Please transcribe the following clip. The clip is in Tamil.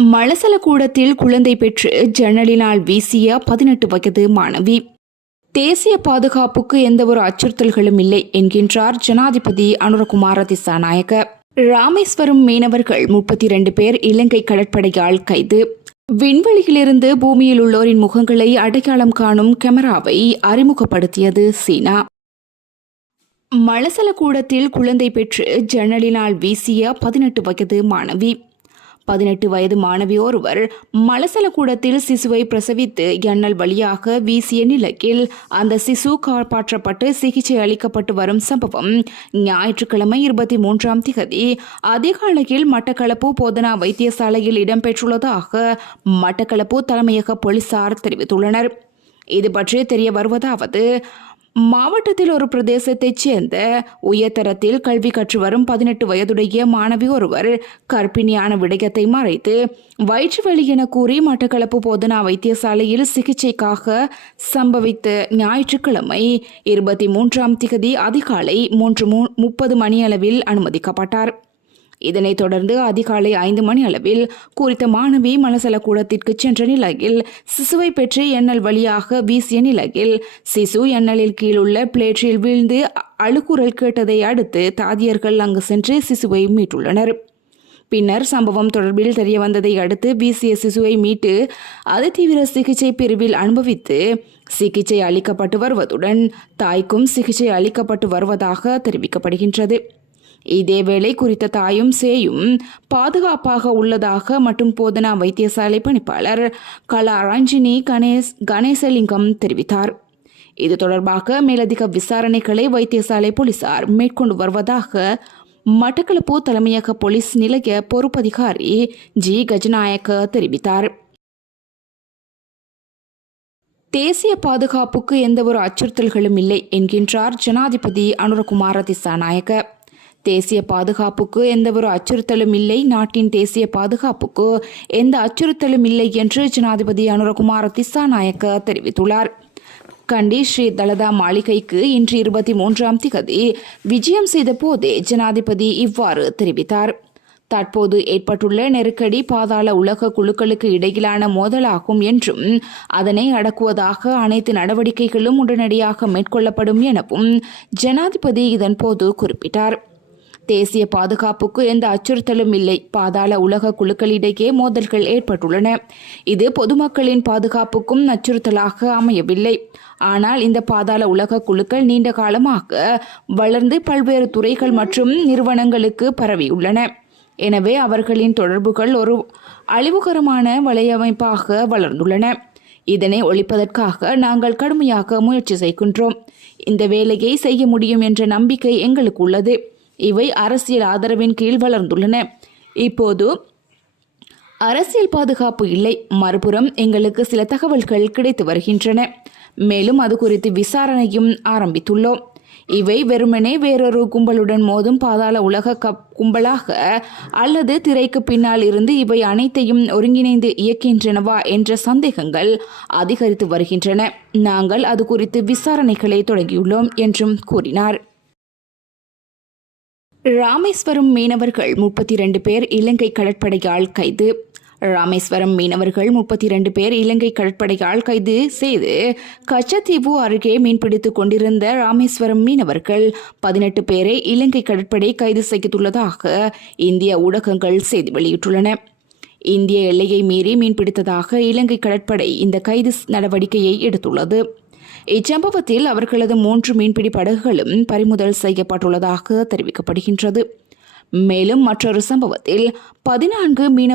மலசல கூடத்தில் குழந்தை பெற்று ஜன்னலினால் வீசிய பதினெட்டு வயது மாணவி. தேசிய பாதுகாப்புக்கு எந்தவொரு அச்சுறுத்தல்களும் இல்லை என்கின்றார் ஜனாதிபதி அனுரகுமார திசாநாயக்க. ராமேஸ்வரம் மீனவர்கள் முப்பத்தி இரண்டு பேர் இலங்கை கடற்படையால் கைது. விண்வெளியிலிருந்து பூமியில் உள்ளோரின் முகங்களை அடையாளம் காணும் கேமராவை அறிமுகப்படுத்தியது சீனா. மலசல கூடத்தில் குழந்தை பெற்று ஜன்னலினால் வீசிய பதினெட்டு வயது மாணவி. பதினெட்டு வயது மாணவி ஒருவர் மலசல கூடத்தில் சிசுவை பிரசவித்து எண்ணல் வழியாக வீசிய நிலையில் அந்த சிசு காப்பாற்றப்பட்டு சிகிச்சை அளிக்கப்பட்டு வரும் சம்பவம் ஞாயிற்றுக்கிழமை இருபத்தி மூன்றாம் திகதி அதிகாலையில் மட்டக்களப்பு போதனா வைத்தியசாலையில் இடம்பெற்றுள்ளதாக மட்டக்களப்பு தலைமையக போலீசார் தெரிவித்துள்ளனர். இது பற்றி தெரிய வருவதாவது மாவட்டத்தில் ஒரு பிரதேசத்தைச் சேர்ந்த உயர்தரத்தில் கல்வி கற்று வரும் பதினெட்டு வயதுடைய மாணவி ஒருவர் கர்ப்பிணியான விடயத்தை மறைத்து வயிற்று வலி என கூறி மட்டக்களப்பு போதனா வைத்தியசாலையில் சிகிச்சைக்காக சம்பவித்த ஞாயிற்றுக்கிழமை இருபத்தி மூன்றாம் திகதி அதிகாலை மூன்று முப்பது மணியளவில் அனுமதிக்கப்பட்டார். இதனைத் தொடர்ந்து அதிகாலை ஐந்து மணி அளவில் குறித்த மாணவி மலசல கூடத்திற்கு சென்ற நிலையில் சிசுவை பெற்று எண்ணல் வழியாக வீசிய நிலையில் சிசு எண்ணலில் கீழுள்ள பிளேற்றில் வீழ்ந்து அழுக்குரல் கேட்டதை அடுத்து தாதியர்கள் அங்கு சென்று சிசுவை மீட்டுள்ளனர். பின்னர் சம்பவம் தொடர்பில் தெரியவந்ததை அடுத்து வீசிய சிசுவை மீட்டு அதிதீவிர சிகிச்சை பிரிவில் அனுபவித்து சிகிச்சை அளிக்கப்பட்டு வருவதுடன் தாய்க்கும் சிகிச்சை அளிக்கப்பட்டு வருவதாக தெரிவிக்கப்படுகின்றது. இதேவேளை குறித்த தாயும் சேயும் பாதுகாப்பாக உள்ளதாக மற்றும் போதனா வைத்தியசாலை பணிப்பாளர் கலா ரஞ்சினி கணேஷ் கணேசலிங்கம் தெரிவித்தார். இது தொடர்பாக மேலதிக விசாரணைகளை வைத்தியசாலை போலீசார் மேற்கொண்டு வருவதாக மட்டக்களப்பு தலைமையக போலீஸ் நிலைய பொறுப்பதிகாரி ஜி. கஜநாயக்க தெரிவித்தார். தேசிய பாதுகாப்புக்கு எந்தவொரு அச்சுறுத்தல்களும் இல்லை என்கின்றார் ஜனாதிபதி அனுரகுமார திசாநாயக்க. தேசிய பாதுகாப்புக்கு எந்தவொரு அச்சுறுத்தலும் இல்லை. நாட்டின் தேசிய பாதுகாப்புக்கு எந்த அச்சுறுத்தலும் இல்லை என்று ஜனாதிபதி அனுரகுமார திசாநாயக்க தெரிவித்துள்ளார். கண்டி ஸ்ரீ தலதா மாளிகைக்கு இன்று இருபத்தி மூன்றாம் திகதி விஜயம் செய்த போதே ஜனாதிபதி இவ்வாறு தெரிவித்தார். தற்போது ஏற்பட்டுள்ள நெருக்கடி பாதாள உலக குழுக்களுக்கு இடையிலான மோதலாகும் என்றும் அதனை அடக்குவதாக அனைத்து நடவடிக்கைகளும் உடனடியாக மேற்கொள்ளப்படும் எனவும் ஜனாதிபதி இதன்போது குறிப்பிட்டார். தேசிய பாதுகாப்புக்கு எந்த அச்சுறுத்தலும் இல்லை. பாதாள உலக குழுக்களிடையே மோதல்கள் ஏற்பட்டுள்ளன. இது பொதுமக்களின் பாதுகாப்புக்கும் அச்சுறுத்தலாக அமையவில்லை. ஆனால் இந்த பாதாள உலக குழுக்கள் நீண்ட காலமாக வளர்ந்து பல்வேறு துறைகள் மற்றும் நிறுவனங்களுக்கு பரவியுள்ளன. எனவே அவர்களின் தொடர்புகள் ஒரு அழிவுகரமான வலையமைப்பாக வளர்ந்துள்ளன. இதனை ஒழிப்பதற்காக நாங்கள் கடுமையாக முயற்சி செய்கின்றோம். இந்த வேலையை செய்ய முடியும் என்ற நம்பிக்கை எங்களுக்கு உள்ளது. இவை அரசியல் ஆதரவின் கீழ் வளர்ந்துள்ளன. இப்போது அரசியல் பாதுகாப்பு இல்லை. மறுபுறம் எங்களுக்கு சில தகவல்கள் கிடைத்து வருகின்றன. மேலும் அது குறித்து விசாரணையும் ஆரம்பித்துள்ளோம். இவை வெறுமனே வேறொரு கும்பலுடன் மோதும் பாதாள உலக கப் கும்பலாக அல்லது திரைக்கு பின்னால் இருந்து இவை அனைத்தையும் ஒருங்கிணைந்து இயக்கின்றனவா என்ற சந்தேகங்கள் அதிகரித்து வருகின்றன. நாங்கள் அது குறித்து விசாரணைகளை தொடங்கியுள்ளோம் என்றும் கூறினார். ராமேஸ்வரம் மீனவர்கள் முப்பத்தி ரெண்டு பேர் இலங்கை கடற்படையால் கைது. ராமேஸ்வரம் மீனவர்கள் முப்பத்தி ரெண்டு பேர் இலங்கை கடற்படையால் கைது செய்து கச்சத்தீவு அருகே மீன்பிடித்துக் கொண்டிருந்த ராமேஸ்வரம் மீனவர்கள் பதினெட்டு பேரை இலங்கை கடற்படை கைது செய்துள்ளதாக இந்திய ஊடகங்கள் செய்தி வெளியிட்டுள்ளன. இந்திய எல்லையை மீறி மீன்பிடித்ததாக இலங்கை கடற்படை இந்த கைது நடவடிக்கையை எடுத்துள்ளது. இச்சம்பவத்தில் அவர்களது மூன்று மீன்பிடி படகுகளும் பறிமுதல் செய்யப்பட்டுள்ளதாக தெரிவிக்கப்படுகின்றது. மேலும் மற்றொரு சம்பவத்தில் பதினான்கு மீனவ